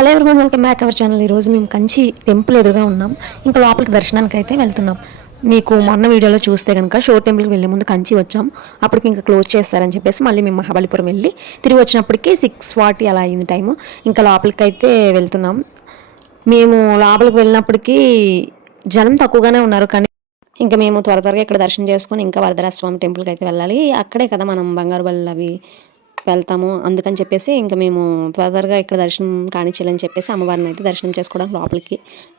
Hello everyone, welcome back our channel. ఈరోజు మేము Kanchi temple ఎదురుగా ఉన్నాం. ఇంకా లోపలికి దర్శనానికి అయితే వెళ్తున్నాం. మీకు మొన్న వీడియోలో చూస్తే కనుక షోర్ టెంపుల్కి వెళ్ళే ముందు కంచి వచ్చాం. అప్పటికి ఇంకా క్లోజ్ చేస్తారని చెప్పేసి మళ్ళీ మేము మహాబలిపురం వెళ్ళి తిరిగి వచ్చినప్పటికీ 6:40 అలా అయింది టైము. ఇంకా లోపలికి అయితే వెళ్తున్నాం. మేము లోపలికి వెళ్ళినప్పటికీ జనం తక్కువగానే ఉన్నారు, కానీ ఇంకా మేము త్వరగా ఇక్కడ దర్శనం చేసుకొని ఇంకా వరదరాజస్వామి టెంపుల్కి అయితే వెళ్ళాలి. అక్కడే కదా మనం బంగారు బళ్ళు అవి వెళ్తాము. అందుకని చెప్పేసి ఇంకా మేము త్వరగా ఇక్కడ దర్శనం కానిచ్చాలని చెప్పేసి అమ్మవారిని అయితే దర్శనం చేసుకోవడానికి లోపలికి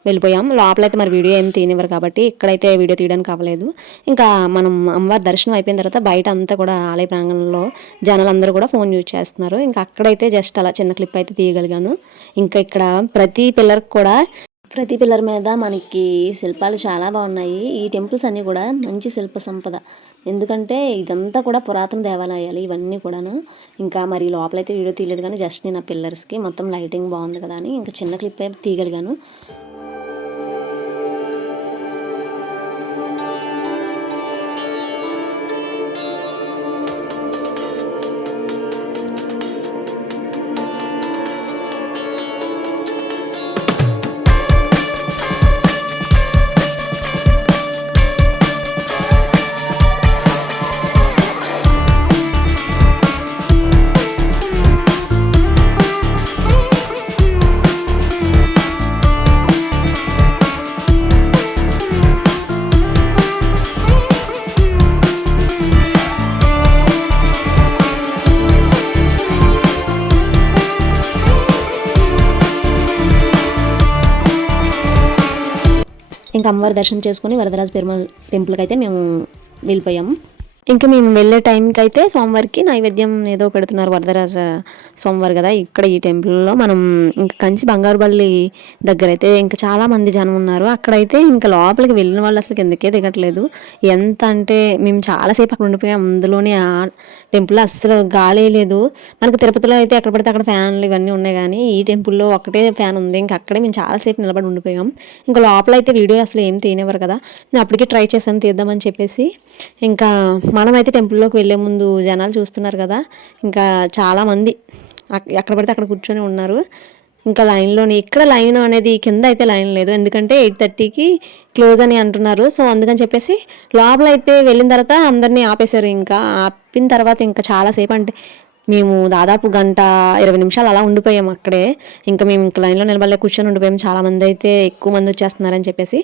వెళ్ళిపోయాం. లోపలైతే మరి వీడియో ఏం తీనివ్వరు కాబట్టి ఇక్కడైతే వీడియో తీయడానికి అవ్వలేదు. ఇంకా మనం అమ్మవారి దర్శనం అయిపోయిన తర్వాత బయట అంతా కూడా ఆలయ ప్రాంగణంలో జనాలందరూ కూడా ఫోన్ యూజ్ చేస్తున్నారు. ఇంకా అక్కడైతే జస్ట్ అలా చిన్న క్లిప్ అయితే తీయగలిగాను. ఇంకా ఇక్కడ ప్రతి పిల్లర్ మీద మనకి శిల్పాలు చాలా బాగున్నాయి. ఈ టెంపుల్స్ అన్నీ కూడా మంచి శిల్ప సంపద, ఎందుకంటే ఇదంతా కూడా పురాతన దేవాలయాలు ఇవన్నీ కూడాను. ఇంకా మరి లోపలైతే వీడియో తీయలేదు, కానీ జస్ట్ నేను ఆ పిల్లర్స్కి మొత్తం లైటింగ్ బాగుంది కదా అని ఇంకా చిన్న క్లిప్ అయితే తీయగలిగాను. ఇంకా అమ్మవారి దర్శనం చేసుకుని వరదరాజ పెరుమాళ్ టెంపుల్కి అయితే మేము వెళ్ళిపోయాము. ఇంకా మేము వెళ్ళే టైంకి అయితే సోమవారికి నైవేద్యం ఏదో పెడుతున్నారు. వరదరాజ సోమవారం కదా ఇక్కడ ఈ టెంపుల్లో. మనం ఇంకా కంచి బంగారు బల్లి దగ్గర అయితే ఇంకా చాలా మంది జనం ఉన్నారు. అక్కడైతే ఇంకా లోపలికి వెళ్ళిన వాళ్ళు అసలు కిందకే దిగట్లేదు. ఎంత అంటే మేము చాలాసేపు అక్కడ ఉండిపోయాం. అందులోనే ఆ టెంపుల్లో అస్సలు గాలి లేదు. మనకు తిరుపతిలో అయితే ఎక్కడ పడితే అక్కడ ఫ్యాన్లు ఇవన్నీ ఉన్నాయి, కానీ ఈ టెంపుల్లో ఒకటే ఫ్యాన్ ఉంది. ఇంకా అక్కడే మేము చాలాసేపు నిలబడి ఉండిపోయాం. ఇంకా లోపల అయితే వీడియో అసలు ఏం తీయనివ్వరు కదా. నేను అప్పటికే ట్రై చేశాను తీద్దామని చెప్పేసి. ఇంకా మనమైతే టెంపుల్లోకి వెళ్ళే ముందు జనాలు చూస్తున్నారు కదా, ఇంకా చాలామంది ఎక్కడ పడితే అక్కడ కూర్చొని ఉన్నారు. ఇంకా లైన్లోని ఇక్కడ లైన్ అనేది కింద అయితే లైన్ లేదు, ఎందుకంటే 8:30కి క్లోజ్ అని అంటున్నారు. సో అందుకని చెప్పేసి లోపల అయితే వెళ్ళిన తర్వాత అందరినీ ఆపేశారు. ఇంకా ఆపిన తర్వాత ఇంకా చాలాసేపు, అంటే మేము దాదాపు 1:20 నిమిషాలు అలా ఉండిపోయాము అక్కడే. ఇంకా మేము ఇంకా లైన్లో నిలబడలే, కూర్చొని ఉండిపోయాము. చాలామంది అయితే ఎక్కువ మంది వచ్చేస్తున్నారని చెప్పేసి.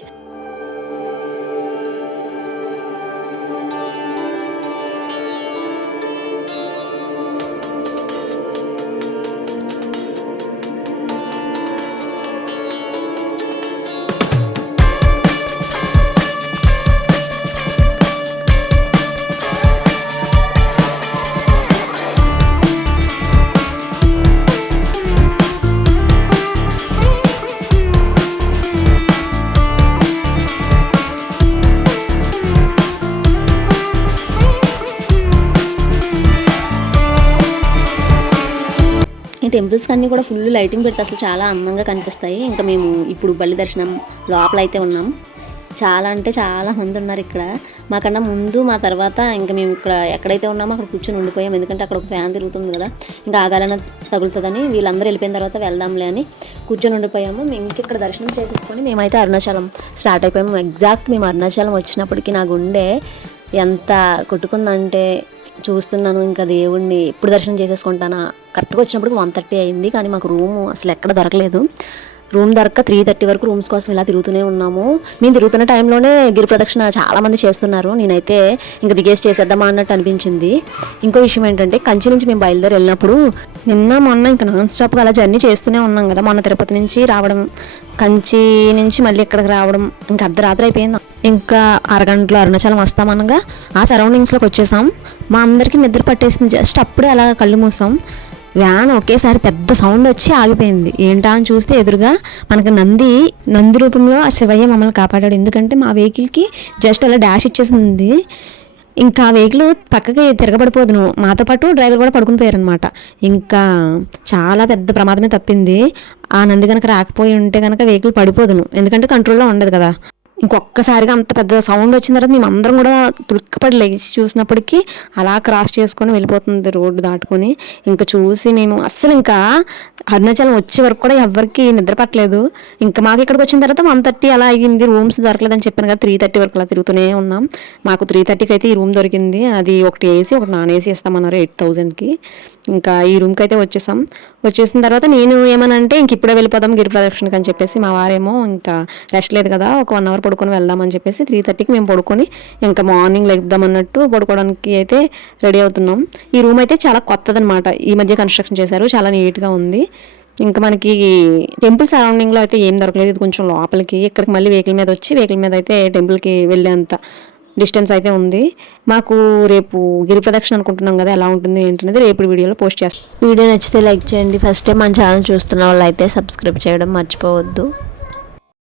ఈ టెంపుల్స్ అన్నీ కూడా ఫుల్ లైటింగ్ పెడితే అసలు చాలా అందంగా కనిపిస్తాయి. ఇంకా మేము ఇప్పుడు బల్లి దర్శనం లోపల అయితే ఉన్నాం. చాలా అంటే చాలా మంది ఉన్నారు ఇక్కడ. మాకన్నా ముందు మా తర్వాత ఇంకా మేము ఇక్కడ ఎక్కడైతే ఉన్నామో అక్కడ కూర్చొని ఉండిపోయాం, ఎందుకంటే అక్కడ ఒక ఫ్యాన్ తిరుగుతుంది కదా, ఇంకా ఆగాలన్న తగులుతుందని వీళ్ళందరూ వెళ్ళిపోయిన తర్వాత వెళ్దాంలే అని కూర్చొని ఉండిపోయాము. మేము ఇక్కడ దర్శనం చేసేసుకొని మేమైతే అరుణాచలం స్టార్ట్ అయిపోయాము. ఎగ్జాక్ట్ మేము అరుణాచలం వచ్చినప్పటికీ నా గుండె ఎంత కొట్టుకుందంటే చూస్తున్నాను ఇంకా దేవుణ్ణి ఎప్పుడు దర్శనం చేసేసుకుంటానా. కరెక్ట్గా వచ్చినప్పుడు 1:30 అయింది, కానీ మాకు రూము అసలు ఎక్కడ దొరకలేదు. రూమ్ దొరక్క 3:30 వరకు రూమ్స్ కోసం ఇలా తిరుగుతూనే ఉన్నాము. మేము తిరుగుతున్న టైంలోనే గిరి ప్రదక్షిణ చాలామంది చేస్తున్నారు. నేనైతే ఇంకా దిగేసి చేసేద్దామా అన్నట్టు అనిపించింది. ఇంకో విషయం ఏంటంటే కంచి నుంచి మేము బయలుదేరి వెళ్ళినప్పుడు మొన్న ఇంకా నాన్ స్టాప్గా అలా జర్నీ చేస్తూనే ఉన్నాం కదా. మొన్న తిరుపతి నుంచి రావడం, కంచి నుంచి మళ్ళీ ఇక్కడికి రావడం, ఇంకా అర్ధరాత్రి అయిపోయింది. ఇంకా అరగంటలో అరుణాచలం వస్తామనగా ఆ సరౌండింగ్స్లోకి వచ్చేసాం. మా అందరికీ నిద్ర పట్టేసింది. జస్ట్ అప్పుడే అలా కళ్ళు మూసాం. వ్యాన్ ఒకేసారి పెద్ద సౌండ్ వచ్చి ఆగిపోయింది. ఏంటా అని చూస్తే ఎదురుగా మనకు నంది రూపంలో ఆ శివయ్య మమ్మల్ని కాపాడాడు. ఎందుకంటే మా వెహికల్కి జస్ట్ అలా డాష్ ఇచ్చేసింది. ఇంకా వెహికల్ పక్కకి తిరగబడిపోదును, మాతో పాటు డ్రైవర్ కూడా పడుకుని పోయారనమాట. ఇంకా చాలా పెద్ద ప్రమాదమే తప్పింది. ఆ నంది కనుక రాకపోయి ఉంటే కనుక వెహికల్ పడిపోదును, ఎందుకంటే కంట్రోల్లో ఉండదు కదా. ఇంకొక్కసారిగా అంత పెద్ద సౌండ్ వచ్చిన తర్వాత మేము అందరం కూడా తులిక్కపడి లేచి చూసినప్పటికీ అలా క్రాస్ చేసుకొని వెళ్ళిపోతుంది రోడ్డు దాటుకొని. ఇంకా చూసి మేము అస్సలు ఇంకా అరుణాచలం వచ్చే వరకు కూడా ఎవరికి నిద్ర పట్టలేదు. ఇంకా మాకు ఇక్కడికి వచ్చిన తర్వాత 1:30 అలా అయ్యింది. రూమ్స్ దొరకలేదని చెప్పాను కదా, 3:30 వరకు అలా తిరుగుతూనే ఉన్నాం. మాకు 3:30కి అయితే ఈ రూమ్ దొరికింది. అది ఒకటి ఏసీ ఒకటి నాన్ ఏసీ ఇస్తామన్నారు 8,000కి. ఇంకా ఈ రూమ్కి అయితే వచ్చేసాం. వచ్చేసిన తర్వాత నేను ఏమనంటే ఇంక ఇప్పుడే వెళ్ళిపోదాం గిరి ప్రదక్షిణకి అని చెప్పేసి, మా వారేమో ఇంకా రెస్ట్ లేదు కదా, ఒక 1 అవర్ పడుకొని వెళ్దామని చెప్పేసి 3:30కి మేము పడుకొని ఇంకా మార్నింగ్ లెగ్దాం అన్నట్టు పడుకోవడానికి అయితే రెడీ అవుతున్నాం. ఈ రూమ్ అయితే చాలా కొత్తదనమాట, ఈ మధ్య కన్స్ట్రక్షన్ చేశారు, చాలా నీట్గా ఉంది. ఇంకా మనకి టెంపుల్ సరౌండింగ్లో అయితే ఏం దొరకలేదు. ఇది కొంచెం లోపలికి, ఇక్కడికి మళ్ళీ వెహికల్ మీద వచ్చి వెహికల్ మీద అయితే టెంపుల్కి వెళ్ళేంత డిస్టెన్స్ అయితే ఉంది. మాకు రేపు గిరి ప్రదక్షిణ అనుకుంటున్నాం కదా, ఎలా ఉంటుంది ఏంటనేది రేపు వీడియోలో పోస్ట్ చేస్తాం. వీడియో నచ్చితే లైక్ చేయండి. ఫస్ట్ టైం మన ఛానల్ చూస్తున్న వాళ్ళు అయితే సబ్స్క్రైబ్ చేయడం మర్చిపోవద్దు.